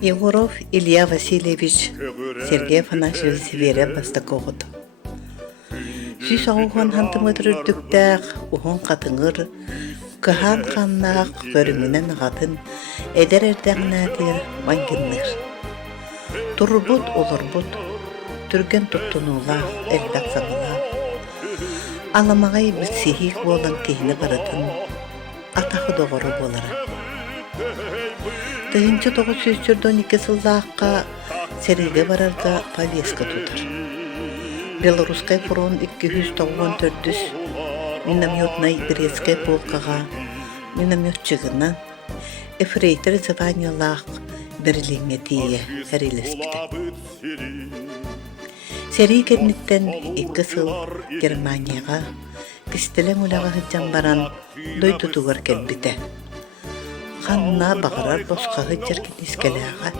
Егоров Илья Васильевич Сергей Афанасьевич Севере Бастаковыды. Сүз ағуған хантымы түрдіктәқ, ұғын қатыңыр, кыхан қаннақ, көріңінен ғатын, әдер әрдәғінәтір маңгіннір. Тұрбұт олырбұт, түрген тұттынулақ, әлбәқ саңылақ. Аламағай білсейік болан кейіні баратын, атақы доғыры болары. Тыгынчы 912 сыллаққа сереге барарда повестка тутар. Белорусскай фронт 294 минометной Брестскай полкаға минометчығынан эфрейтер званиялақ бірліңе тие әрелеспеді. Сери кернеттен 2 сыл Германияға кістілен ұлаға хыджан баран дой тұтуғар келбіді. Ханна бағарар босқағы жерген искелеға.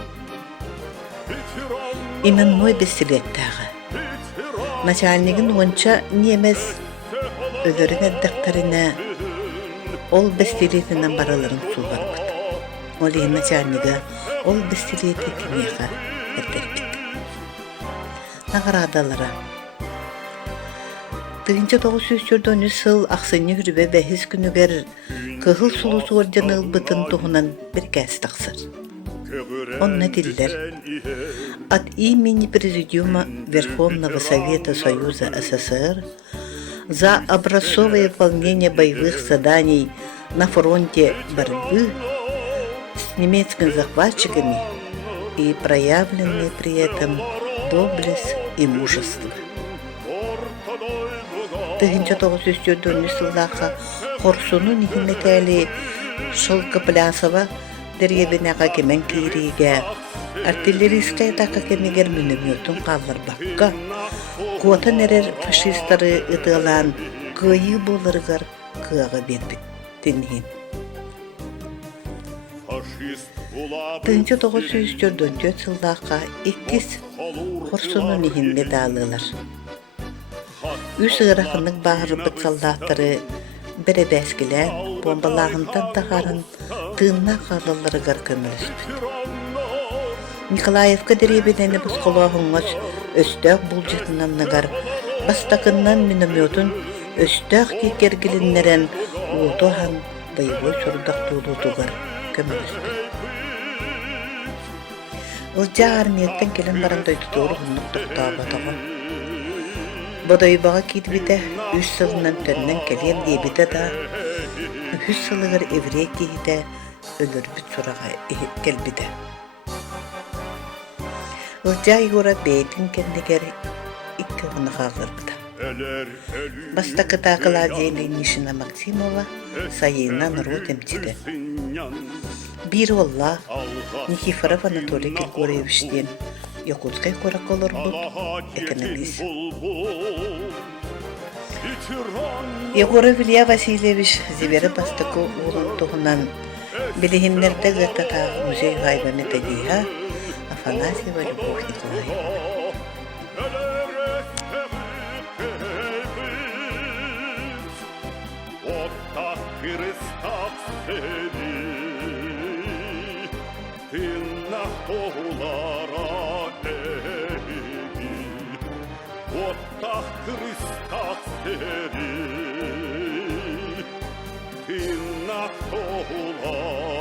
Именной бесілеттәға. Начальнигин онча немес өлөрүн әддәқтарына ол бестилетінен бараларын суғар бұд. Ол ең начальнига ол бестилеті кемеға әрдербід. Нағырадалара. 1993 сыл ақсыны хүрбе бәхіз күнігер кығыл сұлысы орден ұлбытын тұғынан бір кәс тақсыр. Онна диллер. От имени Президиума Верховного Совета Союза СССР за образцовое выполнение боевых заданий на фронте борьбы с немецкими захватчиками и проявленные при этом доблесть и мужество. 1904 жылдағы Хорсунун химметәлі Шылқы-Плясова дәргебенеға кемен кейрейге, артиллерийская атака кемегер минометун қалыр баққа, қуатын әрер фашистары ұтылан күйі болырғар күйіға бербеттенген. 1904 жылдағы 2 Хорсунун химме дағылылар. Үс ырақының бағыры бұтсалдақтары бірі бәскілер бомбалағындан тағарын тыынна қалыларығар көміліспін. Николаевка деребедені бұсқылағыңыз өстәқ бұл жетінанныгар бастақыннан минометун өстәқ кекергіліннерен ұлдуған байбой сұрдақ тұлутуғар көміліспін. Ұлжа армияттен келін барандайды тұр ұлынық тұқтабатығы. Бодайбаға кейдбіті 3 сылынан төннен келем дейбіті да 3 сылығыр еврей кейді өлір бүт сұраға келбіті. Ұлжа Егора бейтін кендігер 2 ғыны қалыр бұда. Бастақы тақыла дейінді Нишина Максимова сайына народ емтеді. Bir олла Никифоров Анатолий Григорьевичтен Якутскай кораколор бұл экономист. Егоров Илья Васильевич Зевері бастықы олын тұғынан білігінлерді ғыртатағы музей ғайбаны тәдейға Афанасьева Любовь Николаевна. Отак Христа сері, ти на толар.